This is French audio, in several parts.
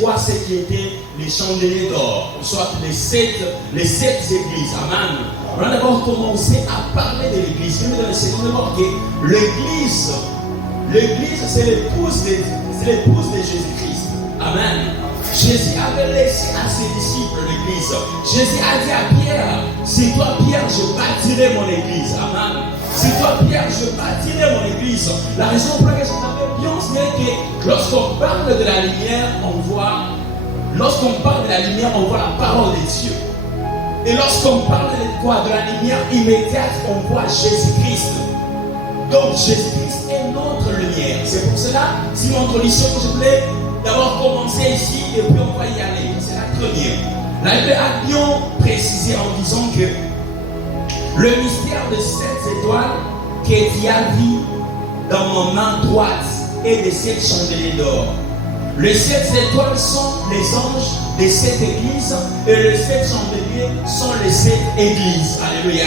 quoi ce qui était les chandeliers d'or, soit les sept églises. Amen. On a d'abord commencé à parler de l'église. Nous devons essayer de voir que l'église, c'est l'épouse de Jésus-Christ. Amen. Jésus avait laissé à ses disciples l'église. Jésus a dit à Pierre, c'est toi Pierre, je bâtirai mon église. Amen. C'est toi Pierre, je bâtirai mon église. La raison pour laquelle je t'avais bien c'est que lorsqu'on parle de la lumière, on voit la parole de Dieu. Et lorsqu'on parle de quoi? De la lumière immédiate, on voit Jésus-Christ. Donc Jésus-Christ est notre lumière. C'est pour cela, si mon introduction, je voulais d'abord commencer ici et puis on va y aller. C'est la première. La Bible a bien précisé en disant que le mystère de cette étoile que Dieu a vu dans mon main droite et de sept chandeliers d'or. Les sept étoiles sont les anges des sept églises et les sept chandeliers sont les sept églises. Alléluia.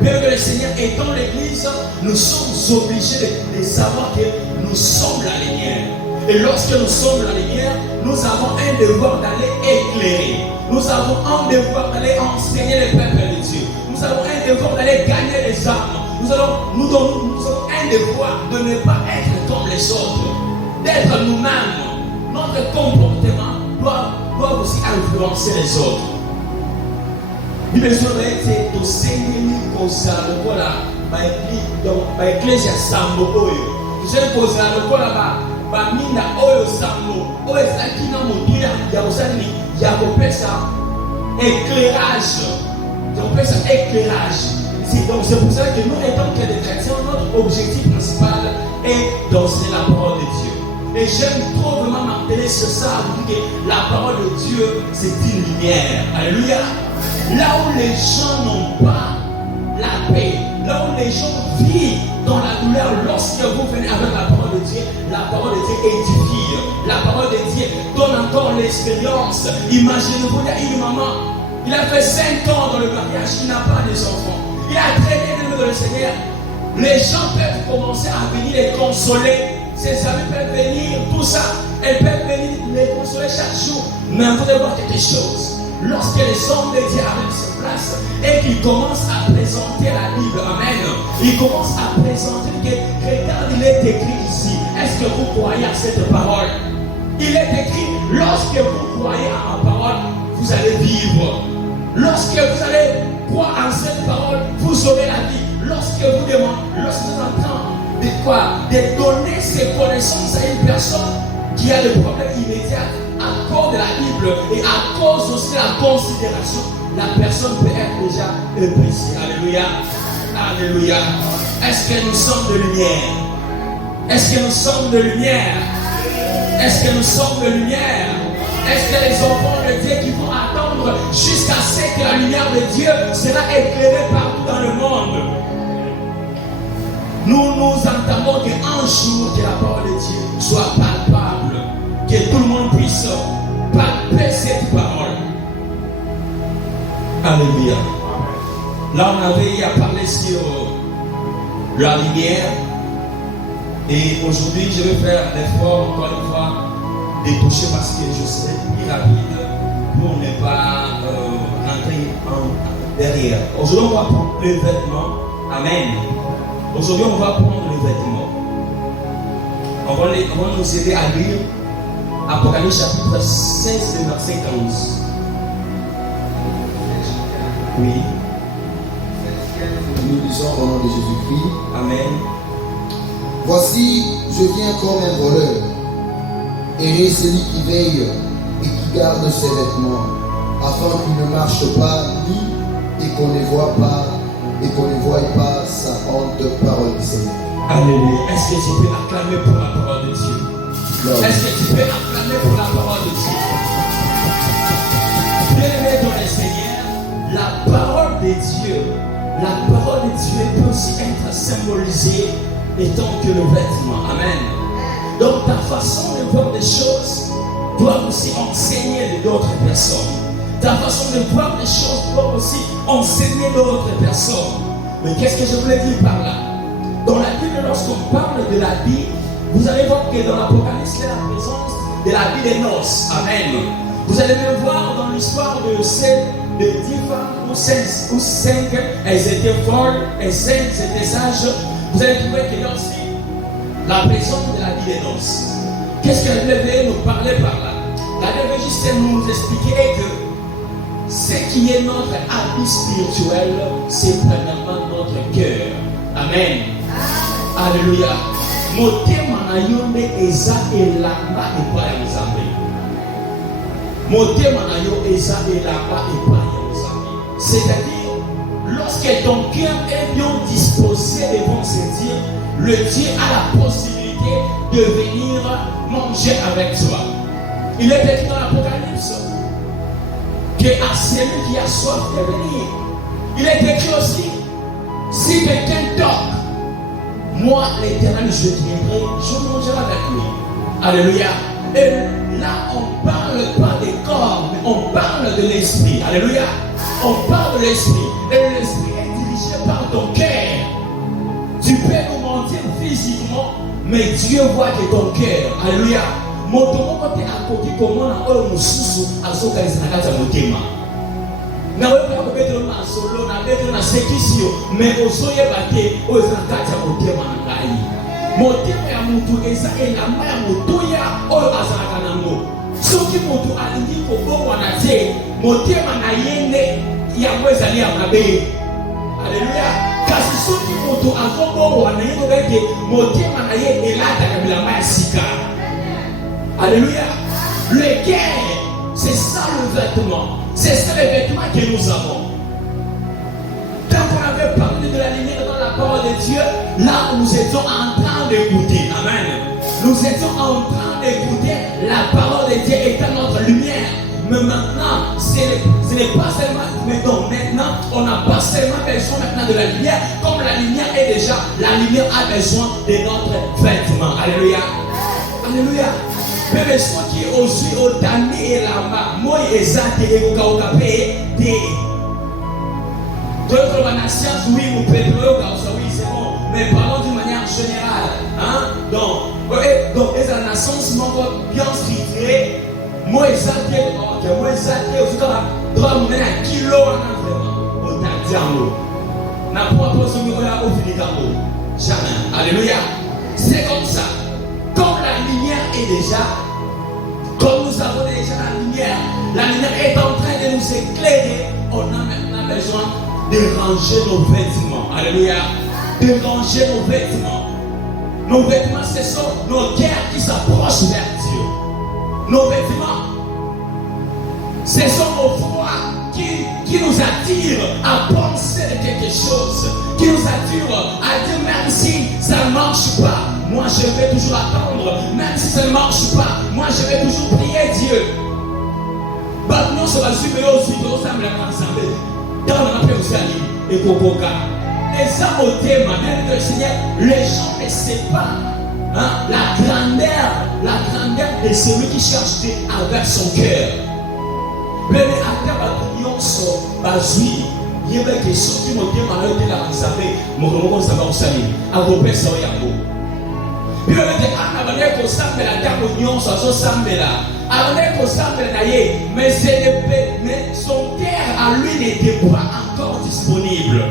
Bien que le Seigneur est dans l'église, nous sommes obligés de savoir que nous sommes la lumière. Et lorsque nous sommes la lumière, nous avons un devoir d'aller éclairer. Nous avons un devoir d'aller enseigner les peuples de Dieu. Nous avons un devoir d'aller gagner les âmes. Nous avons un devoir de ne pas être comme les autres, d'être nous-mêmes. Notre comportement doit aussi influencer les autres. Il besoin d'être au Seigneur comme ça, le voilà, dans l'Église Sambo Oyo. Je vais poser le voilà, Mina Oyo Sambo, Oyo Sakina Modia, Yaosani, Yakopesa, éclairage. Yakopesa éclairage. Donc c'est pour ça que nous, étant que des chrétiens, notre objectif principal est d'enseigner la parole de Dieu. Et j'aime trop vraiment m'appeler sur ça, que la parole de Dieu, c'est une lumière. Alléluia. Là où les gens n'ont pas la paix, là où les gens vivent dans la douleur, lorsque vous venez avec la parole de Dieu édifie. La parole de Dieu donne encore l'expérience. Imaginez-vous, il y a une maman, il a fait 5 ans dans le mariage, il n'a pas des enfants. Il a traité le Seigneur. Les gens peuvent commencer à venir les consoler. Ses amis peuvent venir, tout ça. Elles peuvent venir les consoler chaque jour. Mais vous devez voir quelque chose. Lorsque les hommes de Dieu arrivent sur place et qu'ils commencent à présenter la Bible, amen. Ils commencent à présenter que, regarde, il est écrit ici. Est-ce que vous croyez à cette parole? Il est écrit, lorsque vous croyez à ma parole, vous allez vivre. Lorsque vous allez croire en cette parole, vous aurez la vie. Lorsque vous demandez, lorsque vous êtes en train de donner ses connaissances à une personne qui a des problèmes immédiats à cause de la Bible et à cause aussi de la considération, la personne peut être déjà épuisée. Alléluia. Alléluia. Est-ce que nous sommes de lumière? Est-ce que nous sommes de lumière? Est-ce que nous sommes de lumière? Est-ce que les enfants de Dieu qui vont attendre jusqu'à ce que la lumière de Dieu sera éclairée partout dans le monde? Nous entendons qu'un jour que la parole de Dieu soit palpable, que tout le monde puisse palper cette parole. Alléluia. Là, on avait à parler sur la lumière. Et aujourd'hui, je vais faire l'effort, encore une fois, de toucher parce que je serai plus rapide pour ne pas rentrer derrière. Aujourd'hui, on va prendre le vêtement. Amen. Aujourd'hui, on va prendre le vêtement. On va nous aider à lire Apocalypse chapitre 16, verset 15. Oui. Nous lisons au nom de Jésus-Christ. Amen. Voici, je viens comme un voleur. Heureux celui qui veille et qui garde ses vêtements, afin qu'il ne marche pas ni et qu'on ne voie pas sa honte parole du Seigneur. Alléluia. Est-ce que tu peux acclamer pour la parole de Dieu? Est-ce que tu peux acclamer pour la parole de Dieu? Bien-aimé dans le Seigneur, la parole de Dieu peut aussi être symbolisée étant que le vêtement. Amen. Donc ta façon de voir des choses doit aussi enseigner d'autres personnes. Ta façon de voir des choses doit aussi enseigner d'autres personnes. Mais qu'est-ce que je voulais dire par là? Dans la Bible, lorsqu'on parle de la Bible, vous allez voir que dans l'Apocalypse, la présence de la vie des noces. Amen. Vous allez même voir dans l'histoire de 10 femmes ou 5, elles étaient folles et 5 étaient sages. Vous allez trouver qu'il y a aussi la présence de la vie des noces. Qu'est-ce qu'elle devait nous parler par là? La Bible veut juste nous expliquer que ce qui est notre habit spirituel, c'est premièrement notre cœur. Amen. Alléluia. Motema na yo nde eza elamba epai ya Nzambe. Motema na yo eza elamba epai ya Nzambe. C'est-à-dire, lorsque ton cœur est bien disposé devant ce Dieu, le Dieu a la possibilité de venir manger avec toi. Il est écrit dans l'Apocalypse qu'à celui qui a soif de venir. Il est écrit aussi, si quelqu'un toque, moi, l'Éternel, je viendrai, je mangerai avec lui. Alléluia. Et là, on ne parle pas des corps, mais on parle de l'esprit. Alléluia. On parle de l'esprit. Et l'esprit est dirigé par ton cœur. Tu peux nous mentir physiquement, mais Dieu voit que ton cœur. Alléluia. Mon côté à côté, comment on a un sous à son cas, c'est la motema. Na wewe kwa betro na solo na betro na sekisio me osoye bate ozakata motema ngai motema ya mutu eza elamba ya motoya oyo azalaka nango soki mutu alingi kobongwa na te motema na yende yango ezali ya mabe. Aleluya. Kasi soki mutu azobongwa na yende beke motema na ye elataka bilamba ya sika. Alléluia. Le cœur, c'est ça le vêtement. C'est ça le vêtement que nous avons. Tant qu'on avait parlé de la lumière dans la parole de Dieu, là nous étions en train d'écouter. Amen. Nous étions en train d'écouter la parole de Dieu étant notre lumière. Mais maintenant, ce n'est pas seulement, mais donc maintenant, on n'a pas seulement besoin maintenant de la lumière. Comme la lumière est déjà, la lumière a besoin de notre vêtement. Alléluia. Alléluia. Mais ceux qui aussi au dernier et là-bas, moi et ça, et au capé, d'autres nations, oui, vous pouvez oui, c'est bon. Mais parlons d'une manière générale. Hein? Donc, les nations sont bien structurées. Moi et ça, moi et ça, aussi, doit mener un kilo en entraînement. Au dernier. N'a pas besoin de au finigambo. Jamais. Alléluia. C'est comme ça. Comme la lumière est déjà, comme nous avons déjà la lumière est en train de nous éclairer, on a maintenant besoin de ranger nos vêtements. Alléluia. De ranger nos vêtements. Nos vêtements, ce sont nos cœurs qui s'approchent vers Dieu. Nos vêtements, ce sont nos voix qui nous attirent à penser de quelque chose, qui nous attirent à dire même si ça ne marche pas, moi je vais toujours attendre, même si ça ne marche pas, moi je vais toujours prier Dieu. Maintenant, ça va suivre aussi, dans la paix aussi et Kokoka. Et ça, au thème, même que le Seigneur, les gens ne savent pas la grandeur de celui qui cherche avec son cœur. Mais après, nyonso bazui yeba ke soki motema na yote la nzambe mokomo nzambe osali akopesa yango bilo ete ana bale ko sambela tango nyonso azo sambela abale ko sambela na ye mais son cœur à lui n'était pas encore disponible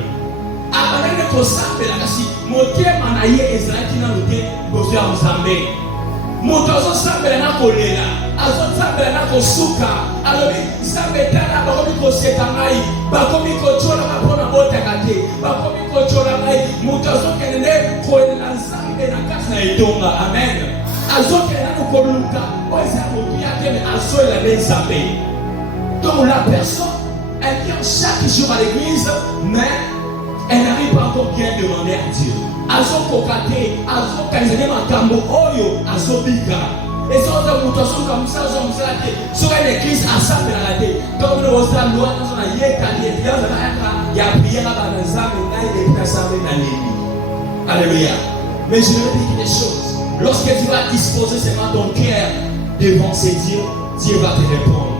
abale ko sambela kasi motema na ye ezalaki na lote bozo ya nzambe moto azo sambela na kolela azo sambela na kosuka alobi nzambe tala bakomi koseka ngai bakomi kochola mapona botaka te bakomi kochola ngai moto azokende nde koyelela nzambe na kati na etonga amen azokende nano koluka oyo eza motu yake me azoyela nde nzambe. Donc la personne elle vient chaque jour à l'église mais elle n'arrive pas encore bien demander à Dieu azokoka te azokanisa makambo oyo azobika. Et si on a une mutation comme ça, on a une église assemblée à la tête. Donc, nous avons une loi, nous avons une église, il y a prière à l'ensemble, il y a assemblée dans l'église. Alléluia. Mais je vais dire quelque chose. Lorsque tu vas disposer seulement ton cœur devant ces dieux, Dieu va te répondre.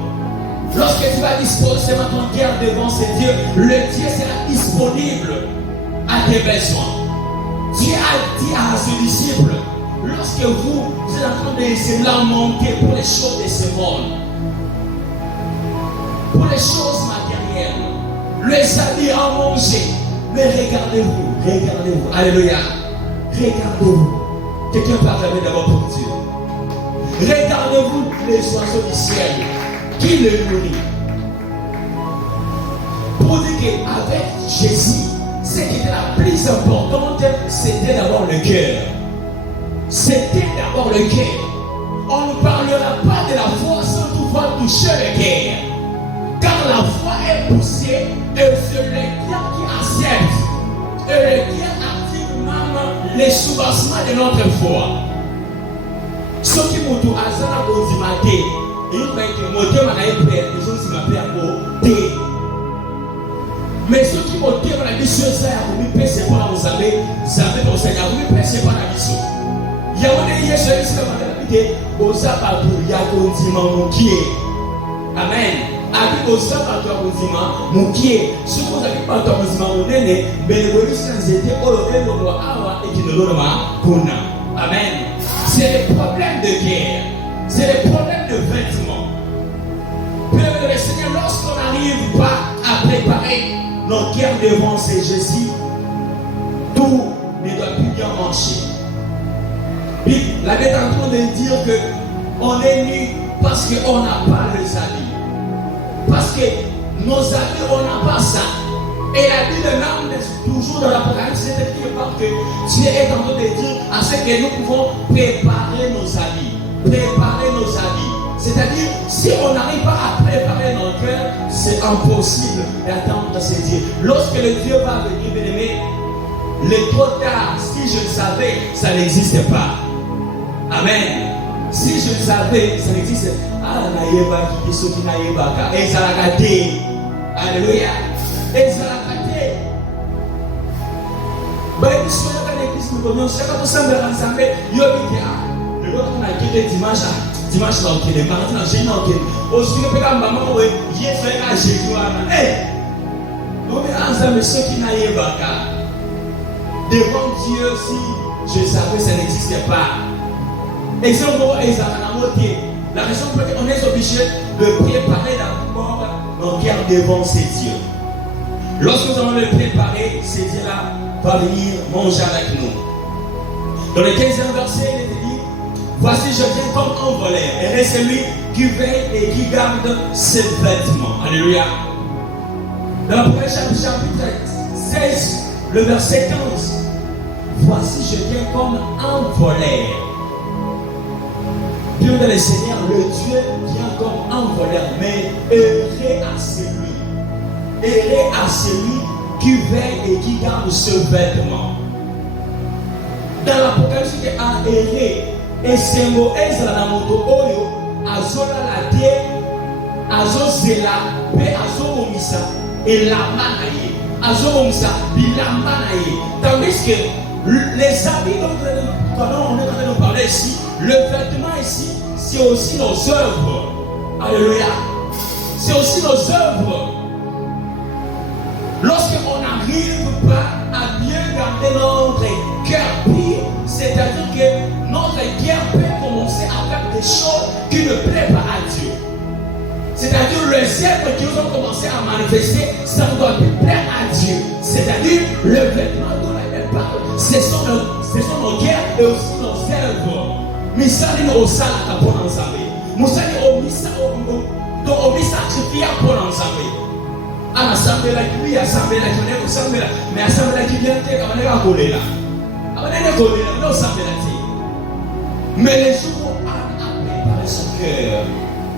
Lorsque tu vas disposer seulement ton cœur devant ces dieux, le Dieu sera disponible à tes besoins. Dieu a dit à ses disciples, lorsque vous êtes en train de se lamenter pour les choses de ce monde, pour les choses matérielles, les habits à manger, mais regardez-vous, alléluia, regardez-vous. Quelqu'un peut acclamer d'abord pour Dieu. Regardez-vous les oiseaux du ciel, qui les nourrit. Pour dire qu'avec Jésus, ce qui était la plus importante, c'était d'abord le cœur. C'était d'abord le cœur. On ne parlera pas de la foi sans toutefois toucher le cœur. Car la foi est poussée et c'est le cœur qui accepte. Et le cœur active même les soubassements de notre foi. Ce qui m'a dit à ça, il y a un moteur qui m'a dit mais ce qui m'a dit à la mission, c'est pas vous savez, pour Seigneur, c'est pas la mission. Il y a un Jésus qui m'a dit, au sabbat, il y a un dimanche qui est. Amen. Avec au sabbat, mon qui est. Ce que vous avez pas entendu, mon nez, mais le Russes étaient au et qui ne l'ont pas. Amen. C'est le problème de guerre. C'est le problème de vêtements. Peuple le Seigneur, lorsqu'on n'arrive pas à préparer nos cœurs devant ces Jésus, tout ne doit plus bien marcher. Puis la Bible est en train de dire qu'on est nu parce qu'on n'a pas les habits. Parce que nos habits, on n'a pas ça. Et la Bible même, toujours dans l'Apocalypse, c'est écrit que Dieu est en train de dire à ce que nous pouvons préparer nos habits. Préparer nos habits. C'est-à-dire, si on n'arrive pas à préparer nos cœurs, c'est impossible d'attendre ces dieux. Lorsque le Dieu va venir, bien aimé, les trop tard, si je le savais, ça n'existe pas. Amen. Si je le savais, ça n'existe pas. Ah, naïeba qui est qui naïeba ka. Et ça l'a gâté. Alléluia. Et ça l'a gâté. Ben, nous sommes dans l'église, nous sommes ensemble. Yo, le l'autre on a quitté dimanche là, ok, les parents ont gêné, ok. Aussi, le père maman, oui, il est fait à Jésus. Nous sommes ensemble, ceux qui n'aillent pas. Devant Dieu, si je savais, ça n'existait pas. Exemple, la raison pour laquelle on est obligé de préparer d'abord nos cœurs devant ces dieux. Lorsque nous allons le préparer, ces dieux-là vont venir manger avec nous. Dans le 15e verset, il est dit: voici, je viens comme un voleur, et c'est celui qui veille et qui garde ses vêtements. Alléluia. Dans l'Apocalypse chapitre 16, le verset 15. Voici, je viens comme un voleur. Dieu de le Seigneur, le Dieu vient comme un voleur, mais errez à celui. Errez à celui qui veille et qui garde ce vêtement. Dans l'Apocalypse, il y a un erré. Et c'est mot Ezra na moto oyo azola la terre, azozela, pe azomisa et la manaye, azomisa bilamba naye. Tandis que les habits dont on est en train de parler ici, le vêtement ici, c'est aussi nos œuvres. Alléluia. C'est aussi nos œuvres. Lorsqu'on n'arrive pas à bien garder notre cœur pur, c'est-à-dire que notre cœur peut commencer à faire des choses qui ne plaisent pas à Dieu. C'est-à-dire les œuvres qui nous ont commencé à manifester, ça ne doit plus plaire à Dieu. C'est-à-dire le vêtement dont la Bible parle, ce sont nos cœurs et aussi nos œuvres. Misali no osala pour ensemble. Musali o misa sacrifier pour ensemble. À l'assemblée là, oui, assemblée là, je n'ai assemblée là, mais assemblée là qui vient de faire, on est à coller là. On est à coller là, on est assemblée là. Mais les jours, Anne a préparé son cœur.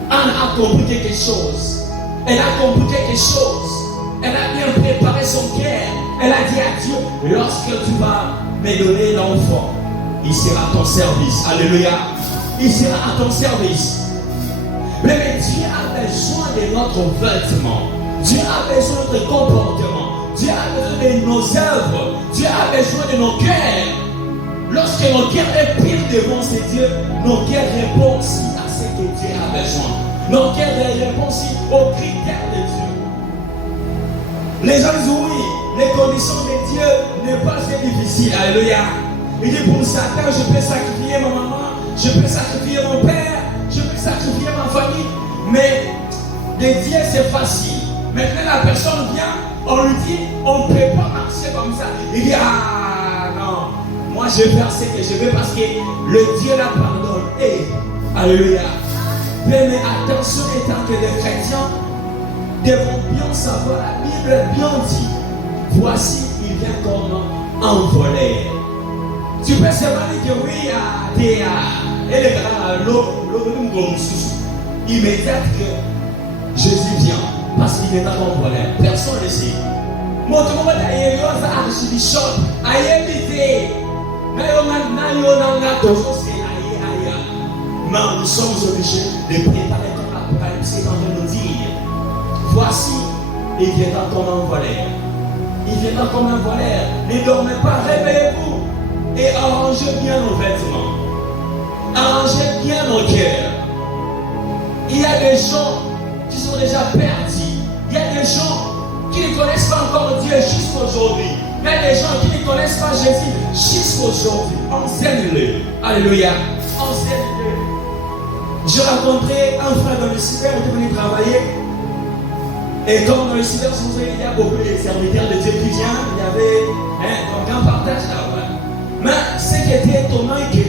Anne a compris quelque chose. Elle a compris quelque chose. Elle a bien préparé son cœur. Elle a dit à Dieu, lorsque tu vas me donner l'enfant, il sera à ton service. Alléluia. Il sera à ton service. Mais Dieu a besoin de notre vêtement. Dieu a besoin de notre comportement. Dieu a besoin de nos œuvres. Dieu a besoin de nos cœurs. Lorsque nos cœurs est pire devant ces dieux, nos cœurs répondent aussi à ce que Dieu a besoin. Nos cœurs répondent aussi aux critères de Dieu. Les gens disent oui, les conditions de Dieu n'est pas si difficile. Alléluia. Il dit pour Satan, je peux sacrifier ma maman, je peux sacrifier mon père, je peux sacrifier ma famille. Mais de Dieu c'est facile. Maintenant la personne vient, on lui dit, on ne peut pas marcher comme ça. Il dit, ah non, moi je vais faire ce que je veux parce que le Dieu la pardonne. Hey, alléluia. Mais attention, étant que les chrétiens devons bien savoir, la Bible bien dit, voici, il vient comme un voleur. Tu peux seulement dire que oui, et les grands, immédiat que Jésus vient, parce qu'il n'est pas comme voleur. Personne ne sait. Mon tout le monde a eu un archibishop, a évité. Mais nous sommes obligés de préparer comme l'Apocalypse est en train de nous dire. Voici, il viendra comme un voleur. Il viendra comme un voleur. Ne dormez pas, réveillez-vous et arrangez bien nos vêtements. Arrangez bien nos cœurs. Il y a des gens qui sont déjà perdus. Il y a des gens qui ne connaissent pas encore Dieu jusqu'aujourd'hui. Il y a des gens qui ne connaissent pas Jésus jusqu'aujourd'hui. Enseigne-le. Alléluia. Enseigne-le. J'ai rencontré un frère dans le cyber, on est venu travailler. Et comme dans le cyber, il y a beaucoup de serviteurs de Dieu qui viennent, il y avait un grand partage là-bas. Mais ce qui était étonnant, c'est que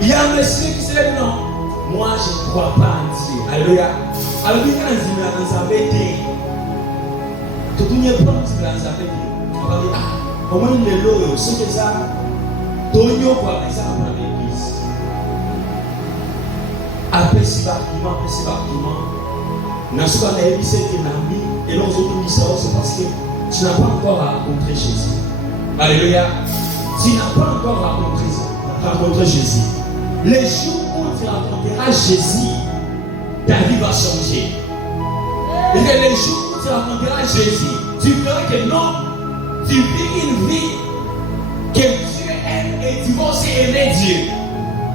il y a un monsieur qui se lève, non, moi je ne crois pas en Dieu. Alléluia. Alors, quand on a été, tout le monde prend ce qu'on a fait. On va dire, ah, comment il est là, ce que ça, Tonio, quoi, mais ça, on a l'église. Après ce bâtiment, n'a pas l'église qui n'a mis, et l'on se dit ça, c'est parce que tu n'as pas encore rencontré Jésus. Alléluia. Tu n'as pas encore rencontré Jésus. Les jours où tu rencontreras Jésus, ta vie va changer. Et les jours où tu rencontreras Jésus, tu verras que non, tu vis une vie que Dieu aime et tu vas aussi aimer Dieu.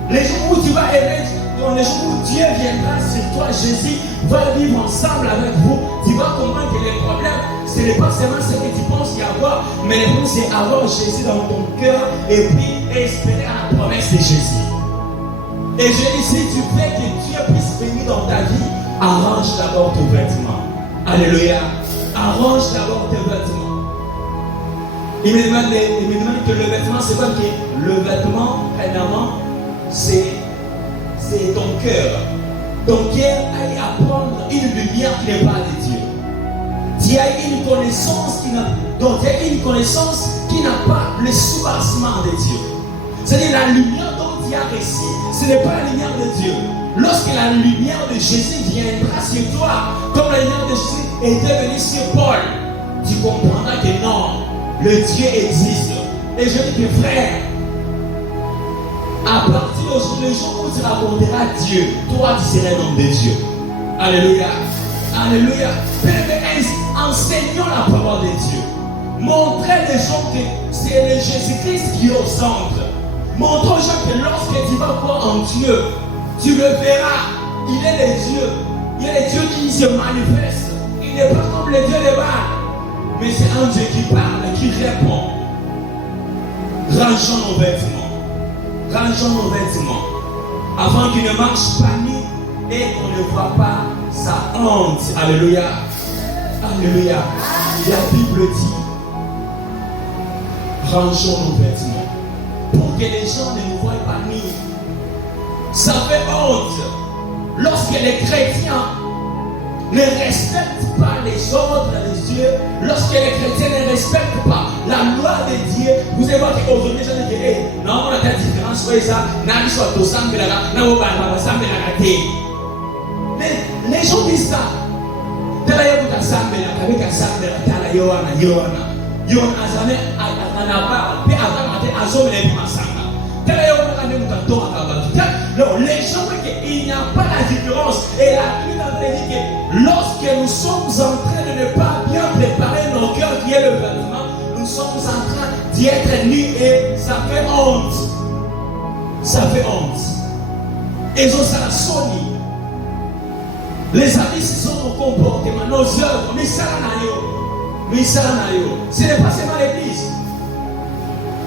Les jours où tu vas aimer Dieu, dans les jours où Dieu viendra sur toi, Jésus va vivre ensemble avec vous. Tu vas comprendre que les problèmes, ce n'est pas seulement ce que tu penses y avoir, mais le problème c'est avoir Jésus dans ton cœur et puis espérer à la promesse de Jésus. Et je dis, si tu veux que Dieu puisse venir dans ta vie, arrange d'abord tes vêtements. Alléluia. Arrange d'abord tes vêtements. Il me demande que le vêtement, c'est quoi que le vêtement, premièrement, c'est ton cœur. Ton cœur aille apprendre une lumière qui n'est pas de Dieu. Tu as une connaissance qui n'a pas le soubassement de Dieu. C'est-à-dire la lumière dont tu as reçu, ce n'est pas la lumière de Dieu. Lorsque la lumière de Jésus viendra sur toi, comme la lumière de Jésus était venue sur Paul, tu comprendras que non, le Dieu existe. Et je dis que frère, à partir du jour où tu rencontreras Dieu, toi tu seras l'homme de Dieu. Alléluia. Alléluia. Enseignons la parole de Dieu. Montrez les gens que c'est le Jésus-Christ qui est au centre. Montrons aux gens que lorsque tu vas voir en Dieu, tu le verras. Il est le Dieu. Il est le Dieu qui se manifeste. Il n'est pas comme le Dieu de Baal, mais c'est un Dieu qui parle, qui répond. Rangeons nos vêtements. Rangeons nos vêtements avant qu'il ne marche pas nu et qu'on ne voit pas sa honte. Alléluia. Alléluia. La Bible dit, rangeons nos vêtements pour que les gens ne nous voient pas nus. Ça fait honte lorsque les chrétiens ne respectent pas les ordres de Dieu, lorsque les chrétiens ne respectent pas la loi de Dieu. Vous allez voir qu'aujourd'hui, les gens disent, hey, non, on a ta différence, soit ça, n'a soit tout ça, mais là, n'a pas ça, mais là, les gens disent ça. D'ailleurs, vous avez ça, mais là, avec un ça, mais là, Yohana, Azame, Anaba, puis Azamate, Azome, les Masanga. D'ailleurs, vous avez un don à Kabatu. Non, les gens voient qu'il n'y a pas la différence. Et la Bible dit que lorsque nous sommes en train de ne pas bien préparer nos cœurs, qui est le vêtement, nous sommes en train d'y être nus et ça fait honte. Ça fait honte. Et ça la sonne. Les amis, ce sont nos comportements, nos œuvres, mais ça n'a rien. Ce n'est pas seulement l'église.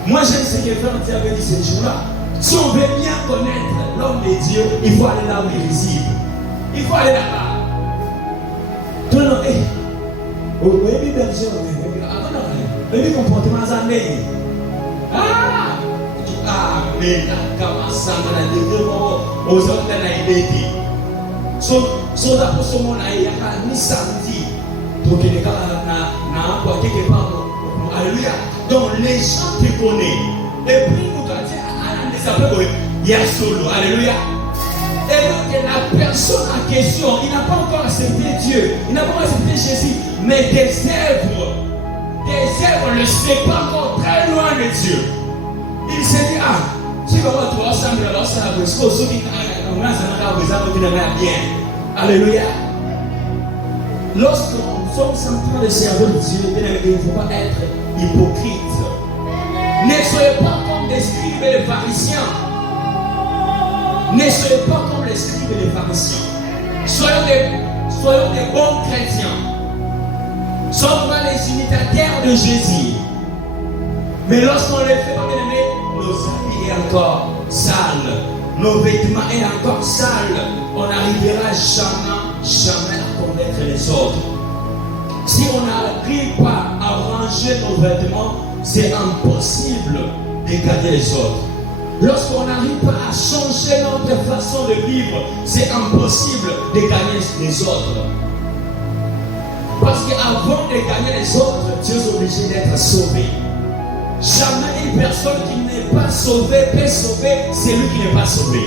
Moi j'aime ce que frère Dieu avait dit ce jour-là. Si on veut bien connaître l'homme de Dieu, il faut aller là où il est visible. Il faut aller là-bas. Non, non, hé. Vous voyez bien, le comportement zanné. Ah! Ah, mais là, comment ça, on a des gros, aux autres, on a une idée. So la personne a ni samedi. Donc il est na quoi quelque part. Alléluia. Donc les gens te connaissent. Et puis nous doit dire ah les appels il y a solo. Alléluia. Et donc la personne en question, il n'a pas encore accepté Dieu, il n'a pas encore accepté Jésus, mais des œuvres ne sont pas encore très loin de Dieu. Il s'est dit ah si on va trouver ensemble alors ça va se passer on a ça va bien. Alléluia. Lorsqu'on sommes en train de servir Dieu, il ne faut pas être hypocrite. Ne soyez pas comme les scribes et les pharisiens. Ne soyez pas comme les scribes et les pharisiens. Soyons des bons chrétiens. Soyons pas les imitateurs de Jésus. Mais lorsqu'on les fait, nos habits sont encore sales. Nos vêtements sont encore sales. On n'arrivera jamais à connaître les autres. Si on n'arrive pas à ranger nos vêtements, c'est impossible de gagner les autres. Lorsqu'on n'arrive pas à changer notre façon de vivre, c'est impossible de gagner les autres. Parce qu'avant de gagner les autres, tu es obligé d'être sauvé. Jamais une personne qui n'est pas sauvée peut sauver celui qui n'est pas sauvé.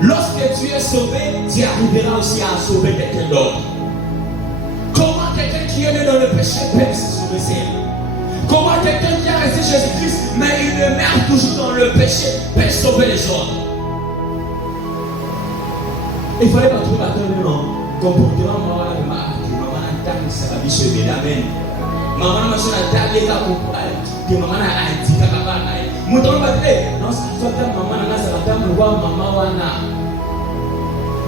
Lorsque tu es sauvé, tu arriveras aussi à sauver quelqu'un d'autre. Comment quelqu'un qui est né dans le péché peut se sauver? Comment quelqu'un qui a resté Jésus-Christ, mais il demeure toujours dans le péché, peut sauver les autres? Il fallait pas trouver un comportement moral de maman ça va bien se faire. Amen. Maman m'a dit que maman a dit que maman a dit non,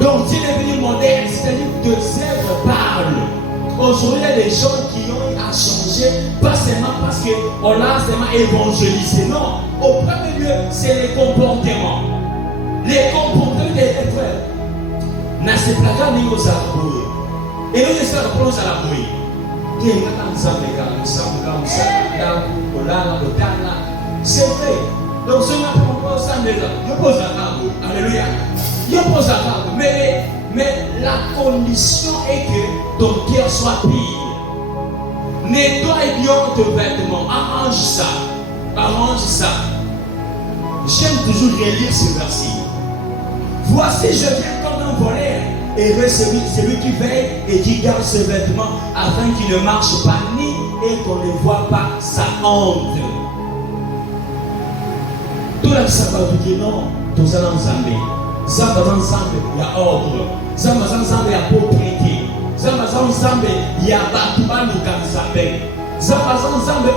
donc Dieu est venu moderne, c'est-à-dire que œuvres parlent. Aujourd'hui, il y a des gens qui ont à changer, pas seulement parce qu'on a seulement évangélisé. Non, au premier lieu, c'est les comportements. Les comportements des frères. N'a se placa ni aux arbres. Et nous, nous sommes pronts à la bruit. C'est vrai. Donc, ce matin, on pose ça, je pose la table. Alléluia. Je pose la table. Mais la condition est que ton cœur soit pire. Nettoie bien tes vêtements. Arrange ça. Arrange ça. J'aime toujours relire ce verset. Voici, je viens comme un voleur. Heureux celui qui veille et qui garde ses vêtements afin qu'il ne marche pas ni et qu'on ne voit pas sa honte. Tout le monde va vous dire non, tous allons ensemble. Zamba ensemble, il y a ordre. Zamba ensemble, il y a propriété. Zamba ensemble, il y a bâtiment de Kanzabé. Zamba ensemble,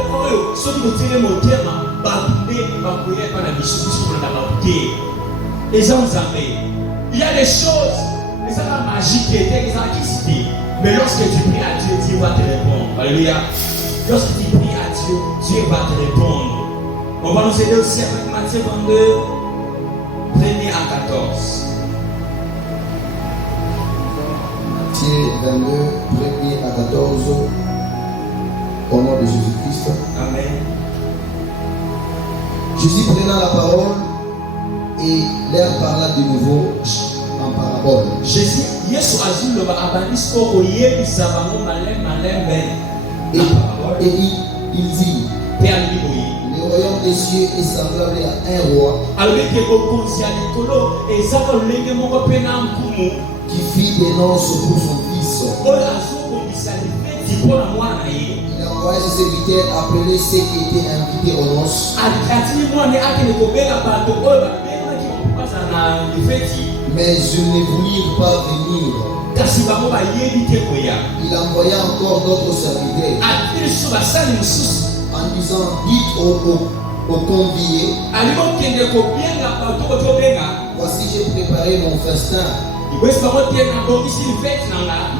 ceux qui vous tirent mon terme, bâtiment, bâtiment, pas la mission, sur la bâtiment. Et ensemble, il y a des choses. Et ça la magie qui était qui. Mais lorsque tu pries à Dieu, Dieu va te répondre. Alléluia. Lorsque tu pries à Dieu, Dieu va te répondre. On va nous aider aussi avec Matthieu 22, 1er à 14. Matthieu 22, 1er à 14. Au nom de Jésus-Christ. Amen. Jésus prenant la parole et leur parla de nouveau en parabole. Jésus, Yesu azul le abanis ko oye bisabango malem et il dit, le royaume des cieux est semblable à un roi qui fit des noces pour son fils. Il envoya ses serviteurs appeler ceux qui étaient invités aux noces. Mais je ne voulus pas venir. Il envoya encore d'autres serviteurs en disant, dites aux conviés, voici j'ai préparé mon festin,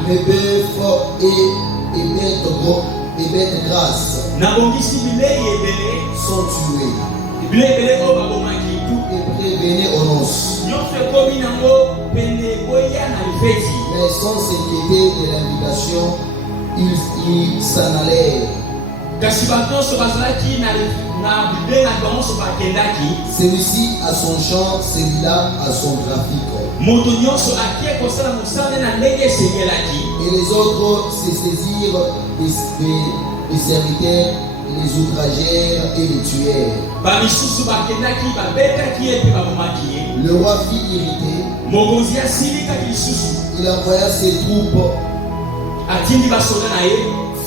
mes bœufs et bêtes grasses sont tués. Tout Tout Hébreu venait aux noces. Mais sans s'inquiéter de l'invitation, ils s'en allèrent. Celui-ci à son champ, celui-là à son trafic. Et les autres se saisirent des serviteurs, les outragèrent et les tuèrent. Le roi fut irrité. Il envoya ses troupes,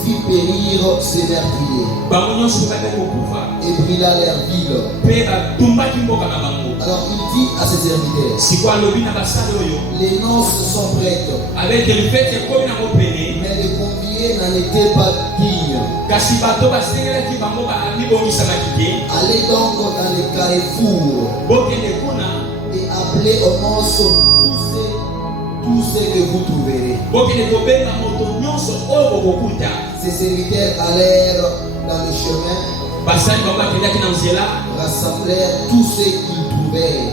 fit périr ses meurtriers et brûla leur ville. Alors il dit à ses serviteurs, les noces sont prêtes, mais les conviés n'en étaient pas dignes. Allez donc dans les carrefours et appelez aux noces tous ceux que vous trouverez. Ces serviteurs allèrent dans le chemin, rassemblèrent tous ceux qu'ils trouvèrent,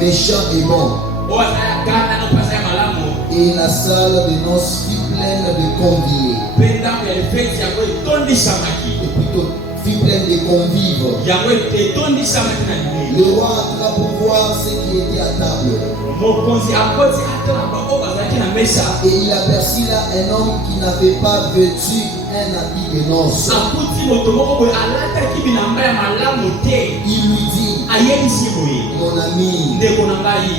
méchants et bons. Et la salle de noces fut pleine de conviés. Et plutôt fut pleine de convives. Le roi entra pour voir ce qui était à table. Et il aperçut là un homme qui n'avait pas vêtu un habit de noces. Il lui dit, mon ami,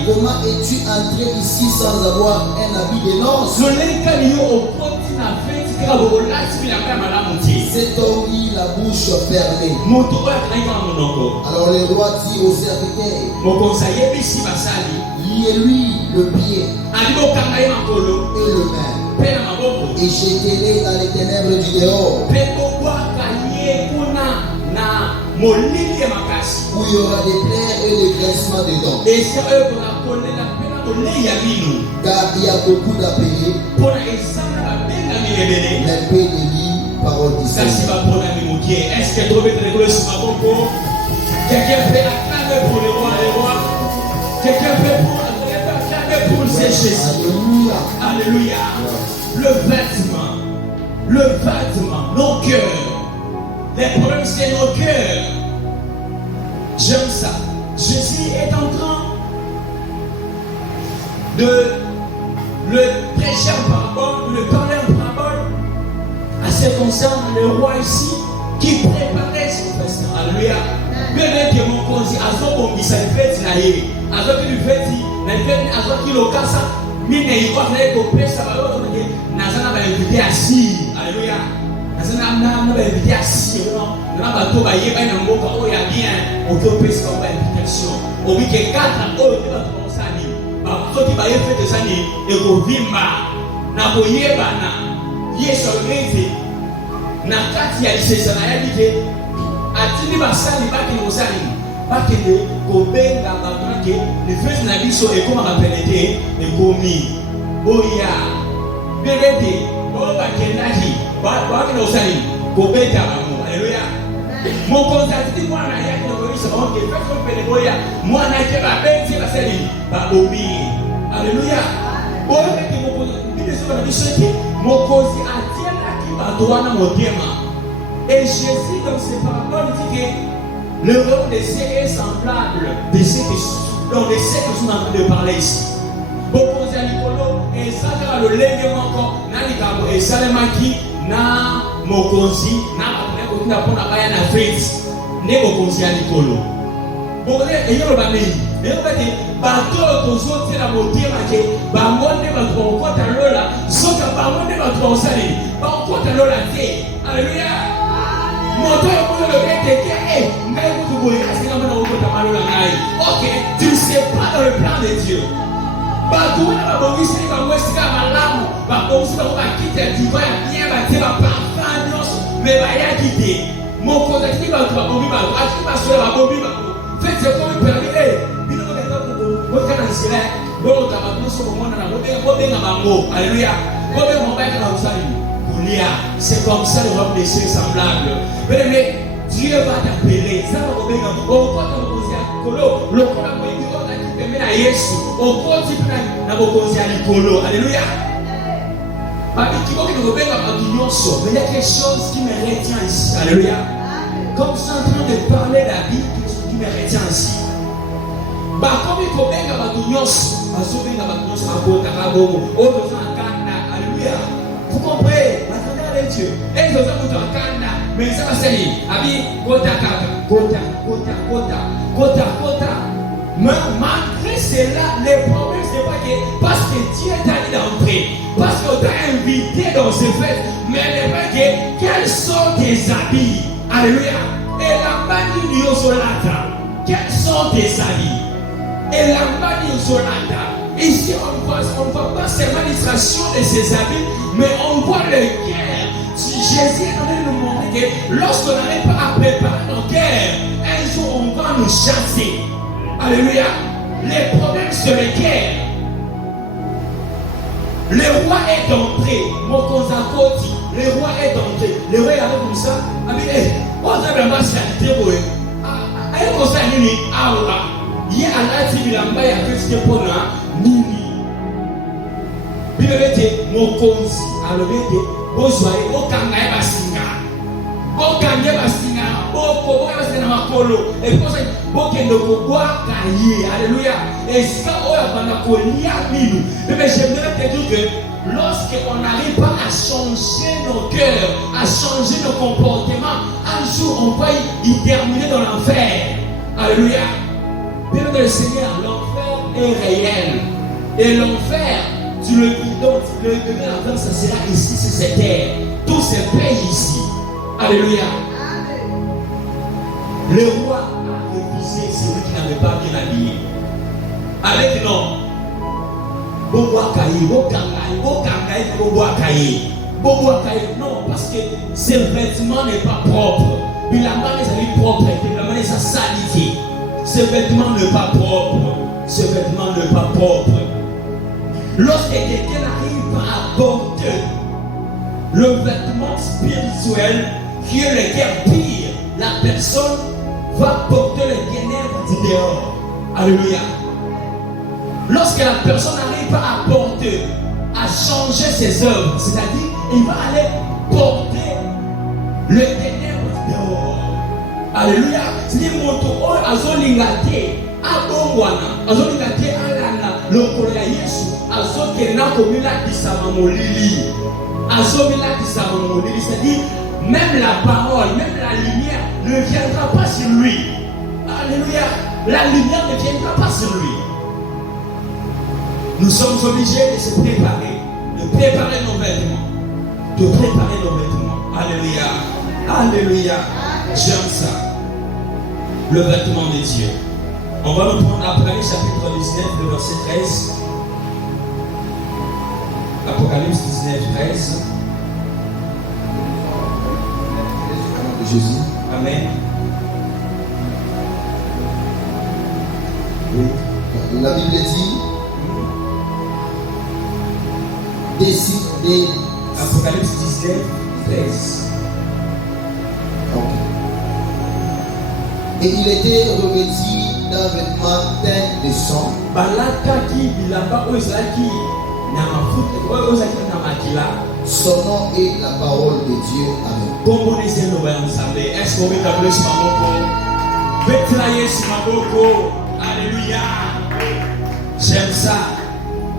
comment es-tu entré ici sans avoir un habit de noces? Cet homme eut la bouche fermée. Alors le roi dit au serviteur, liez-lui le pied et le main et jetez-les dans les ténèbres du dehors, où il y aura des plaies et des graissements dedans. Car il y a beaucoup d'appelés, mais peu de lits, parole du Seigneur. Est-ce que tu veux te récoller sur ma bombe? Quelqu'un fait acclamer pour les rois. Quelqu'un fait acclamer pour Jésus. Alléluia. Le vêtement, nos cœurs. Les problèmes, c'est nos cœurs. J'aime ça. Jésus est en train de le prêcher en parabole, de le parler en parabole. À ce qui concerne le roi ici qui préparait son festin. Alléluia. Bien que mon conseil, à ce qu'on dit, ça fait naïe. À ce qu'il fait, à ce qu'il le casse, mais il va faire couper ça. Nazana va inviter assis. Alléluia. Nazana va inviter assis. On va tout bailler, il y a un mot qui est bien. On peut passer comme invitation. On dit que 4 ans, on va commencer à dire. Parce que va faire des années et qu'on vimba. Na boyebana. Yesu alezi. Na kati ya isesana ya dike. Atini basali baki mosali. Baki de kobenga bakanke. Le fait na biso et comment appelé et komi. Oya. Bébé. Oba kenaji. Baki mosali. Kobeta bamu. Alléluia. Mon contact moi na yaki no komisa on ke fait comme pele boya. Moi na ke ba benzi basali. Ba omi. Alléluia. Oya ke mo na biso ki mokozi atielaki bato wana motema. Et Jésus dans ses paroles dit que le rôle de ceux est semblable de ceux qui sont en train de parler ici. Bokozi alikolo ezaka le lengema encore na likambo esalemaki na mokozi na bato na pona baya na fête ne bokozi alikolo. Bokozi eyolo bamei mais bato tozotela motema ke bangonde bato bakota lola soka bangonde bato bakosali bakota lola te. Alléluia. Moto yokoyo lobete ke ngai kutu boye kasi kama na okota malola ngai. Ok, tu ne sais pas dans le plan de Dieu. Bato wana babongisi bangwesi ka malamu babongisi bango bakita diva ya bien batie baparfum nyonso me bayaki te. Mokonzi atiki bato babombi bango atiki basola babombi bango. Faites comme permis. Alléluia. Alléluia. C'est comme ça le royaume des cieux est semblable. Mais Dieu va t'appeler. Ça va vous dire, on va te poser à Kolo. Le Kolo va dire, on a dit que mais à Yesu. On va dire que on va poser à Kolo. Alléluia. Mais il y a quelque chose qui me retient ici. Alléluia. Comme je suis en train de parler de la Bible, quelque chose qui me retient ici. Comme il faut bien que nous alléluia. Vous comprenez? Attendez avec Dieu. Et nous avons tout un canard. Mais ça va se dire. Abi, kota kota, kota kota, kota kota. Mais malgré cela, les problèmes, c'est pas que parce que Dieu t'a dit d'entrer, parce qu'on t'a invité dans ces fêtes, mais les mecs, quels sont tes habits? Alléluia. Et la manie du Yosolata, quels sont tes habits? Et la manie du Yosolata. Ici, on ne voit pas ces manifestations de ses habits, mais on voit le cœur. Jésus est en train de nous montrer que lorsqu'on n'arrive pas à préparer nos cœurs, un jour on va nous chasser. Alléluia. Les problèmes sur le cœur. Le roi est entré. Mon Konzakoti. Le roi est entré. Le roi est arrivé comme ça. On a vraiment salité pour eux. Aïe, on s'est dit, ah, il y a un atelier là-bas, il y a quelque chose pour là. Nini. Bible dit, mon Konzi. Alors, il dit, Bozoye, Okangaye Basinga. Okangaye Basinga. Okoboya Basinga Makolo. Et puis, Bokendo Koboa Kaye. Alléluia. Et ça, Oya Banakolia Minou. Mais j'aimerais te dire que lorsqu'on n'arrive pas à changer nos cœurs, à changer nos comportements, un jour on va y terminer dans l'enfer. Alléluia. Bien de le Seigneur, l'enfer est réel. Et l'enfer, tu le vis donc, le degré d'enfer, ça sera ici, sur cette terre. Tous ces pays ici. Alléluia. Le roi a refusé celui qui n'avait pas bien habillé. Avec non. Non, parce que ce vêtement n'est pas propre. Il a mal les propreté, il a mal sa saleté. Ce vêtement n'est pas propre. Ce vêtement n'est pas propre. Lorsque quelqu'un arrive à porter le vêtement spirituel qui est le cœur pire, la personne va porter les ténèbres du dehors. Alléluia. Lorsque la personne n'arrive pas à porter, à changer ses œuvres, c'est-à-dire, il va aller porter le ténèbre du dehors. Alléluia. C'est-à-dire, mon tour, azolingate, abongwana, azolingate, alana, le kola Yesu, azokena komila kisamamolili, azomila kisamamolili, c'est-à-dire, même la parole, même la lumière ne viendra pas sur lui. Alléluia. La lumière ne viendra pas sur lui. Nous sommes obligés de se préparer, de préparer nos vêtements, de préparer nos vêtements. Alléluia. Alléluia. J'aime ça. Le vêtement de Dieu. On va nous prendre Apocalypse chapitre 19, le verset 13. Apocalypse 19, 13. Jésus. Amen. Oui. La Bible dit décidez. Apocalypse 19, 13. Okay. Et il était revêtu d'un vêtement teint de sang. Son nom est la parole de Dieu. Amen. Est-ce qu'on peut t'appeler sur Maboko? Alléluia. J'aime ça.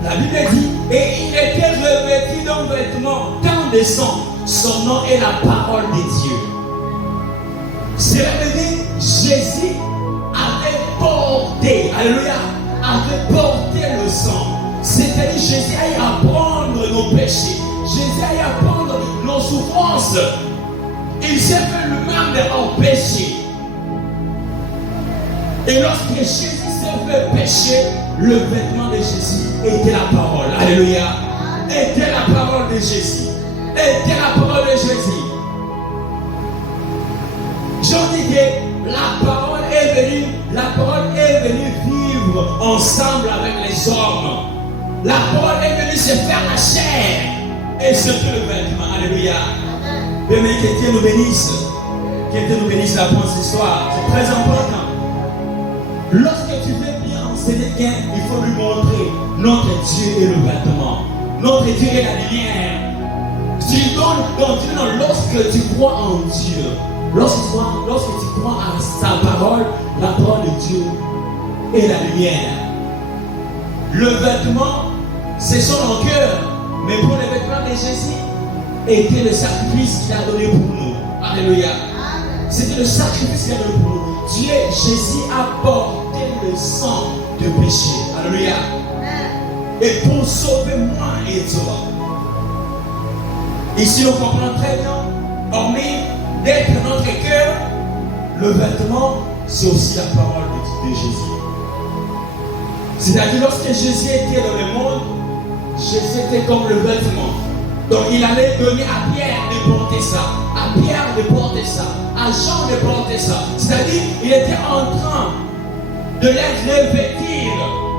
La Bible dit, et il était revêtu d'un vêtement teint de sang. Son nom est la parole de Dieu. Cela veut dire, Jésus avait porté, alléluia, avait porté le sang. C'est-à-dire, Jésus allait apprendre nos péchés. Jésus allait apprendre nos souffrances. Il s'est fait lui-même de hors péché. Et lorsque Jésus s'est fait pécher, le vêtement de Jésus était la parole. Alléluia. Était la parole de Jésus. Était la parole de Jésus. Je dis que la parole est venue vivre ensemble avec les hommes. La parole est venue se faire la chair. Et surtout le vêtement. Alléluia. Demain, que Dieu nous bénisse. Que Dieu nous bénisse la bonne histoire. C'est très important. Lorsque tu veux bien enseigner bien, il faut lui montrer notre Dieu est le vêtement. Notre Dieu est la lumière. Tu donnes, lorsque tu crois en Dieu, lorsque tu crois à sa parole, la parole de Dieu est la lumière. Le vêtement, c'est son cœur. Mais pour les vêtements de Jésus, était le sacrifice qu'il a donné pour nous. Alléluia. C'était le sacrifice qu'il a donné pour nous. Dieu, Jésus a porté le sang de péché. Alléluia. Et pour sauver moi et toi. Ici, on comprend très bien, hormis d'être notre cœur, le vêtement, c'est aussi la parole de Jésus. C'est-à-dire, lorsque Jésus était dans le monde, Jésus était comme le vêtement. Donc, il allait donner à Pierre de porter ça, à Pierre de porter ça, à Jean de porter ça. C'est-à-dire, il était en train de les revêtir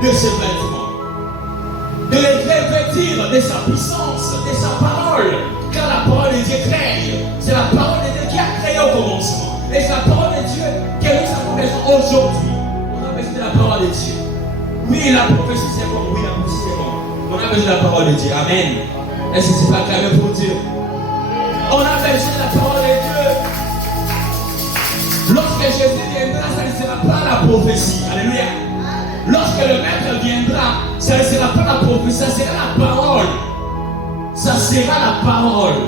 de ce vêtement, de les revêtir de sa puissance, de sa parole. Car la parole de Dieu crée. C'est la parole de Dieu qui a créé au commencement. Et c'est la parole de Dieu que nous avons besoin aujourd'hui. On a besoin de la parole de Dieu. Oui, la prophétie c'est bon. Oui, la prophétie c'est bon. On a besoin de la parole de Dieu. Amen. Est-ce que c'est pas clair pour Dieu? On a besoin de la parole de Dieu. Lorsque Jésus viendra, ça ne sera pas la prophétie. Alléluia. Lorsque le Maître viendra, ça ne sera pas la prophétie, ça sera la parole. Ça sera la parole.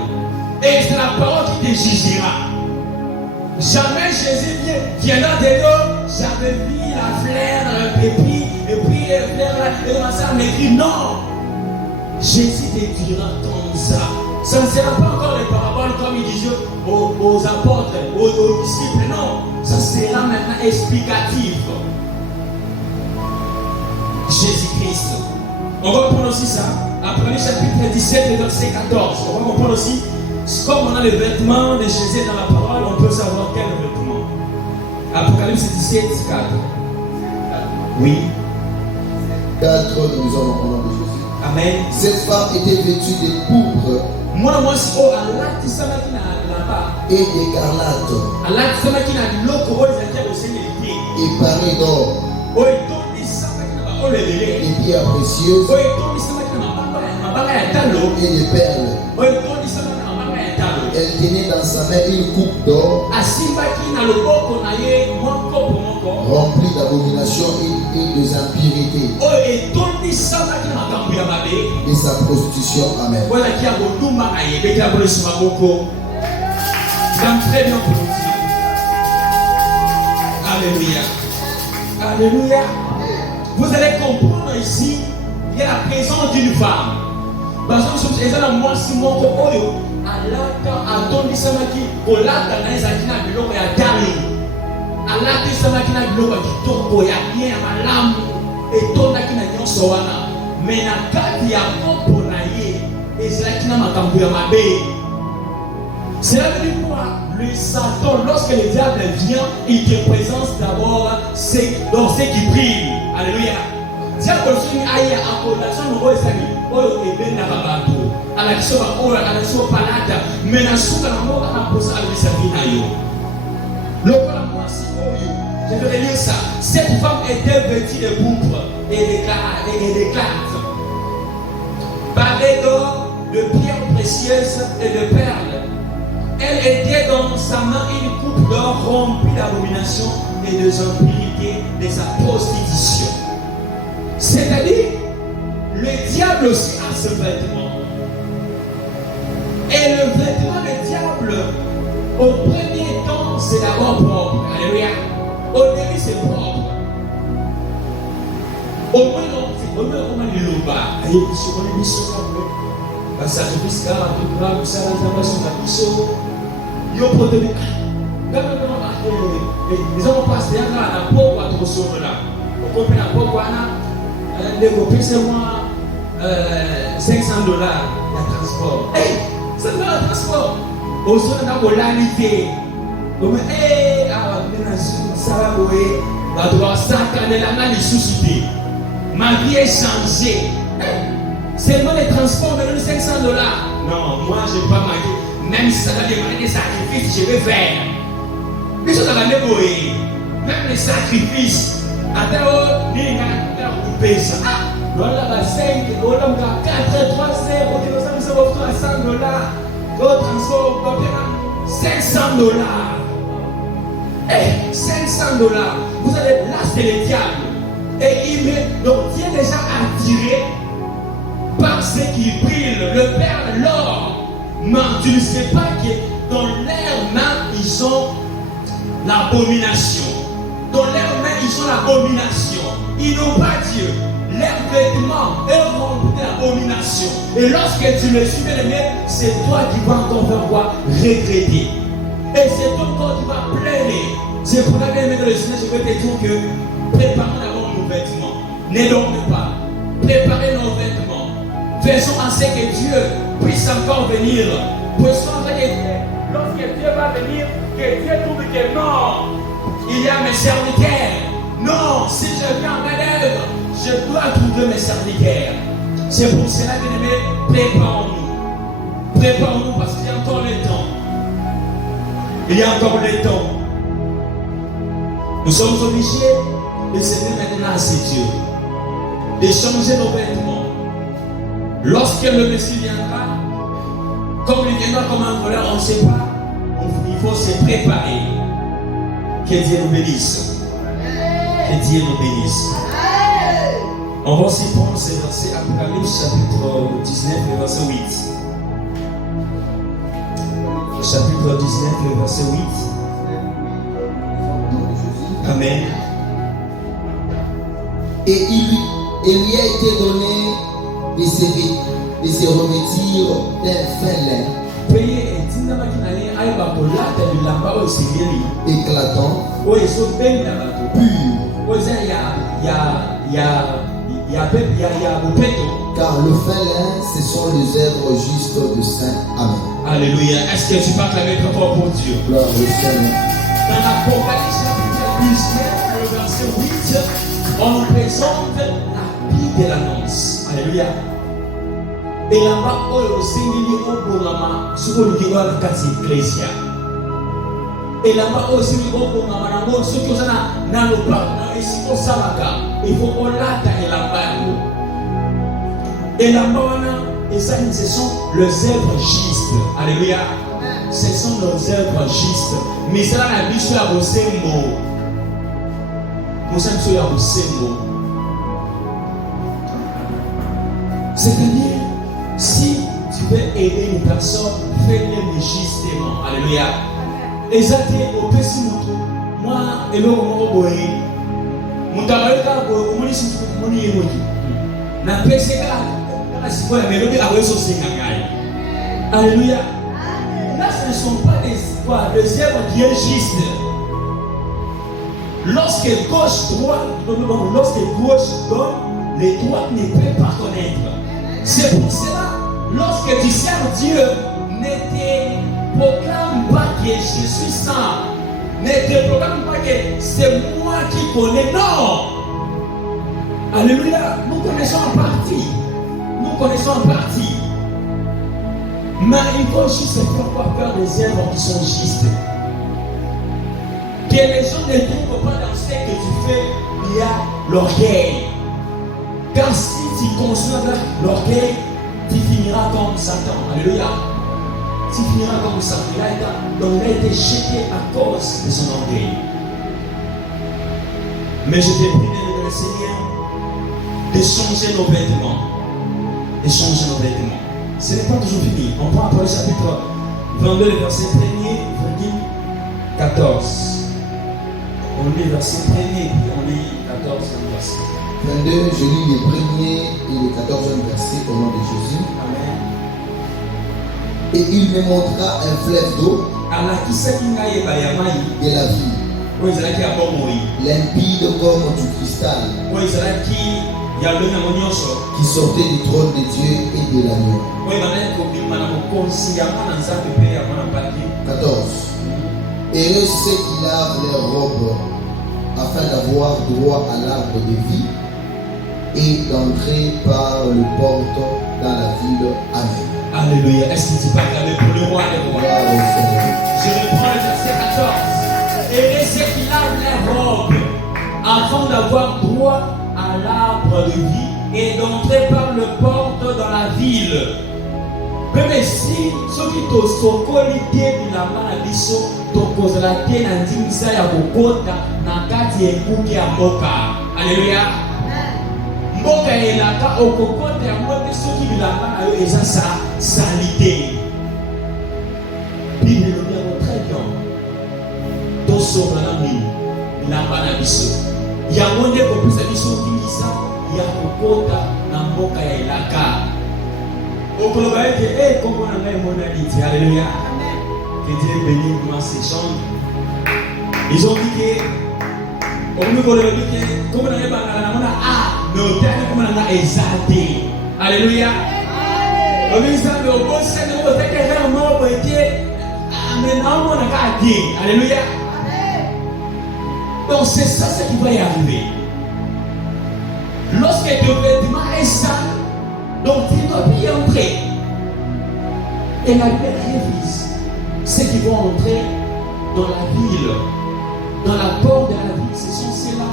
Et c'est la parole qui te jugera. Jamais Jésus viendra de nous. J'avais vu la fleur, et puis la fleur, et ça m'écrit non. Jésus te dira comme ça. Ça ne sera pas encore les paraboles comme il disait aux apôtres, aux disciples. Non. Ça sera maintenant explicatif. Jésus-Christ. On va prendre aussi ça. Après le chapitre 17, verset 14. On va comprendre aussi, comme on a les vêtements de Jésus dans la parole, on peut savoir quel vêtement. Apocalypse 17, 4. Oui. 4, nous allons prendre de Jésus. Amen. Cette femme était vêtue de pourpre et d'écarlate et parée d'or, des pierres précieuses et des perles. Elle tenait dans sa main une coupe d'or remplie d'abominations et de impuretés, et sa prostitution. Amen. Alléluia. Alléluia. Vous allez comprendre ici, il y a la présence d'une femme. Parce que c'est un mois si mon coco alata atondi samaki kolata na ezaki na biloko ya dali alati samaki na biloko ya kitoko ya bien malamu etondaki na nyonso wana mais na kati ya kopo na ye ezalaki na makambo ya mabe. Cela veut dire quoi? Le Satan, lorsque le diable vient, il te présente d'abord ce qui brille. Alléluia. Diable aussi aïe à condamnation nous ezali oyo ebenda babato ala kisoba oyo ala kisoba palata mais na suka na moko na posa ala bisabina yo. Lokola moi si oyo, je vais lire ça. Cette femme était vêtue de pourpre et d'éclate, parée d'or, de pierres précieuses et de perles. Elle était dans sa main une coupe d'or remplie d'abominations et de impurités de sa prostitution. C'est-à-dire, le diable aussi a ce vêtement. Et le vêtement du diable, au premier temps, c'est d'abord propre. Alléluia. Au début, c'est propre. Au moins, non, c'est au moins comment il le bat. Aïe, je connais bien ce qu'on parce que ça fait ce gars, tout le monde, ça va être sur la mission. Yo protège. Ils ont passé là, la pauvre à trop sauver là. On comprend la pauvre là. Les copains, c'est moi $500 de transport. Hey, c'est le transport. Aux autres, on a l'anité. Donc, hey, ça va bouer. On doit s'accaner la main, les susciter. Ma vie est changée. Seulement les transports, mais $500. non, moi je ne vais pas manquer. Même si ça va demander des sacrifices, je vais faire. Puis ça va débrouiller. Même les sacrifices. Attends, il y a coupé ça. Voilà, la 5, voilà, 4, 3, 0, OK, ça vous offre $100. L'autre transport, $500. Eh, $500. Vous allez là, c'est le diable. Et il met, donc Dieu est déjà attiré par ce qui brille, le perle, l'or. Mais tu ne sais pas que dans leurs mains, ils ont l'abomination. Dans leurs mains, ils ont l'abomination. Ils n'ont pas Dieu. Leurs vêtements est rempli d'abomination. Et lorsque tu le suis, bien aimé, c'est toi qui vas encore faire quoi? Regretter. Et c'est ton corps qui va pleurer. C'est pour la bien aimé de le Seigneur, je vais te dire que préparons d'abord nos vêtements. Ne dormez pas. Préparez nos vêtements. Faisons en sorte que Dieu puisse encore venir. Puisqu'on fait que lorsque Dieu va venir, que Dieu trouve que non, il y a mes serviteurs. Non, si je viens en élève, je dois trouver mes serviteurs. C'est pour cela, bien aimé, préparons-nous. Préparons-nous parce qu'il y a encore le temps. Il y a encore le temps. Nous sommes obligés de se mettre maintenant à ces dieux, de changer nos vêtements. Lorsque le Messie viendra, comme il viendra comme un voleur, on ne sait pas, il faut se préparer. Que Dieu nous bénisse. Que Dieu nous bénisse. On va aussi prendre ces versets, Apocalypse chapitre 19, verset 8. Chapitre 19, verset 8. Amen. Et il lui a été donné de se revêtir d'un fin lin éclatant, pur, car le fin lin, ce sont les œuvres justes de Saint. Amen. Alléluia. Est-ce que tu peux acclamer très fort pour Dieu? Gloire au Seigneur. Dans l'Apocalypse chapitre 19, le verset 8, on nous présente l'habit de l'annonce. Alléluia. Et là-bas, on aussi dit au Bonama, ce qu'on dit dans la case ecclésia. Et là-bas aussi, on dit au Bonama, ce qui est dans le parc, ici au Samaka, il faut qu'on l'attende et là-bas. Et là-bas, et ça, ce sont les œuvres justes. Alléluia. Ce sont nos œuvres justes. Mais ça, la vie sur la Bosembo. Nous sommes sur la Bosembo. C'est-à-dire, si tu veux aider une personne, fais-le justement. Alléluia. Et ça, au petit mouton. Moi, et le moment où mon travail est là, mon ici, mon y est mouton. Na pese là, c'est quoi la mélodie à vous saucer Alléluia. Là, ce ne sont pas des œuvres qui est juste. Lorsque gauche donne, les droites ne peuvent pas connaître. C'est pour cela, lorsque tu sers Dieu, ne te proclame pas que je suis saint. Ne te proclame pas que c'est moi qui connais. Non. Alléluia. Nous connaissons en partie. Mais il faut juste faire des œuvres qui sont justes. Que les gens ne trouvent pas dans ce que tu fais, il y a l'orgueil. Car si tu consommes l'orgueil, tu finiras comme Satan. Alléluia. Tu finiras comme Satan. Donc il a été jeté à cause de son orgueil. Mais je te prie de le Seigneur de changer nos vêtements. Ce n'est pas toujours fini. On prend après le chapitre 22, le verset 1er, 14. On lit le verset 1er, puis on lit 14 verset. 22, je lis les premiers et les 14e versets au nom de Jésus. Amen. Et il me montra un fleuve d'eau de la vie, limpide comme du cristal, qui sortait du trône de Dieu et de l'agneau. 14. Et eux, ceux qui lavent leurs robes afin d'avoir droit à l'arbre de vie et d'entrer par le porte dans la ville. Amen. Alléluia. Est-ce que tu peux acclamer pour le roi des rois? Gloire au Seigneur. Je reprends le verset 14. Et ceux qui lavent les robes afin d'avoir droit à l'arbre de vie et d'entrer par le porte dans la ville. Même si ceux qui te sont qualifiés de la maladie, te causent la tête en disant ya bokota na kati ekuki ya mboka. Alléluia. Mboka elaka okokota ya mboka soki bilamba na yo eza sa salité. Bible nous dit très bien. Tosomba na mimi bilamba na biso. Yango nde kopesa biso kimisa ya kokota na mboka ya elaka. Okoloba ete kombo na ngai monaliti. Alléluia. Que Dieu bénisse dans ces chants. Ils ont dit que on nous connaît que comme on a dit mais au terme comme on a exalté. Alléluia. On dit ça mais au bon sens de votre terre non pour être mais non on a qu'à dire. Alléluia. Donc c'est ça ce qui va y arriver. Lorsque le vêtement est sale, donc tu dois y entrer. Et la Bible révise ceux qui vont entrer dans la ville, dans la porte de la ville, ce sont ceux-là,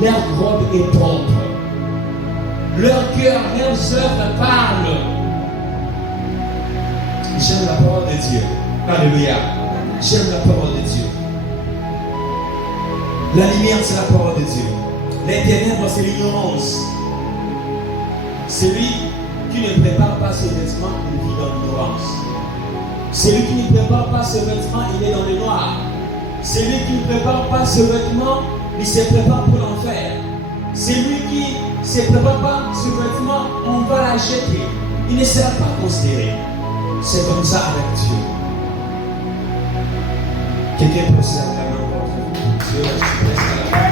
leur robe est propre, leur cœur, leurs œuvres parlent. J'aime la parole de Dieu. Alléluia. J'aime la parole de Dieu. La lumière, c'est la parole de Dieu. Les ténèbres, c'est l'ignorance. Celui qui ne prépare pas ses vêtements, il vit dans l'ignorance. Celui qui ne prépare pas ce vêtement, il est dans le noir. Celui qui ne prépare pas ce vêtement, il se prépare pour l'enfer. Celui qui ne se prépare pas ce vêtement, on va la jeter. Il ne sera pas considéré. C'est comme ça avec Dieu. Quelqu'un peut se acclamer encore. Dieu, je suis presque à la fin.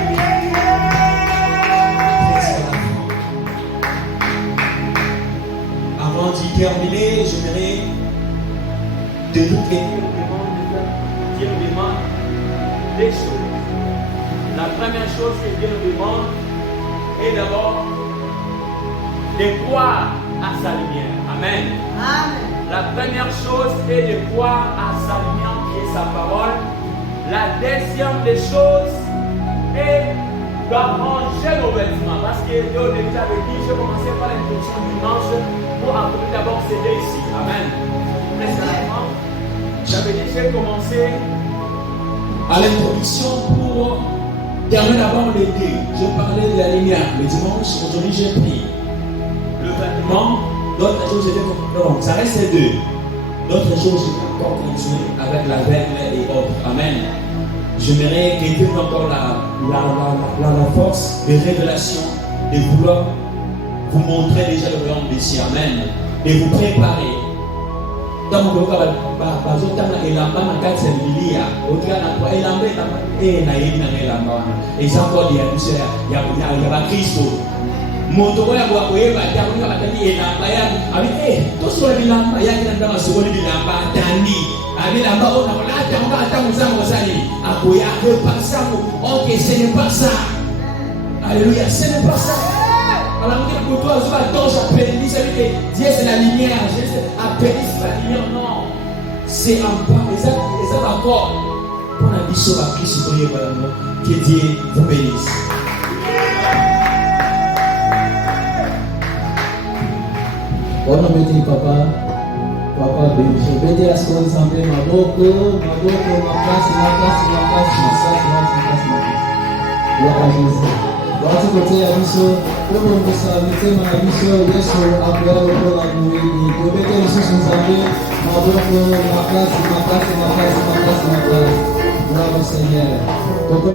Avant d'y terminer, j'aimerais de nous Dieu nous demande des choses. La première chose que Dieu nous demande est d'abord de croire à sa lumière. Amen. Amen. La première chose est de croire à sa lumière qui est sa parole. La deuxième des choses est d'arranger nos vêtements. Parce que Dieu déjà avait dit, je commençais par l'introduction du dimanche pour après d'abord céder ici. Amen. J'avais déjà commencé à l'introduction pour terminer d'abord les deux. Je parlais de la lumière. Le dimanche, aujourd'hui j'ai pris le vêtement. D'autres choses, donc ça reste les deux. D'autres choses, je vais encore continuer avec la règle et autres. Amen. J'aimerais que Dieu encore la force de révélation, de vouloir vous montrer déjà le royaume des cieux. Amen. De vous préparer. Dans mon cas, elamba na kati ya Biblia otika na elamba na yebi na elamba exemple ya bakristo moto oyo akoyeba te akonika batandi elamba ya abi tosola bilamba yaki na ndama sokoli bilamba atandi abilamba oyo nakolata ngo ata muzango osali akoya repasango. Ok, ce n'est pas ça. Alléluia, ce n'est pas ça. Alors, pour toi, je vais donc j'appelle, Dieu c'est la lumière, Jésus appelle la lumière, non. C'est en bas, et ça d'accord. Pour la mission à Christ, que Dieu vous bénisse. Bonne appétit, papa. Papa béni. Je vais dire à ce qu'on s'appelle ma place. Gloire à Jésus. Watu kotea biso, kama mkusabite na biso Yesu akwao kwa mwili. Tubeke Yesu nzambe, maboko, makasi. Gloire au Seigneur.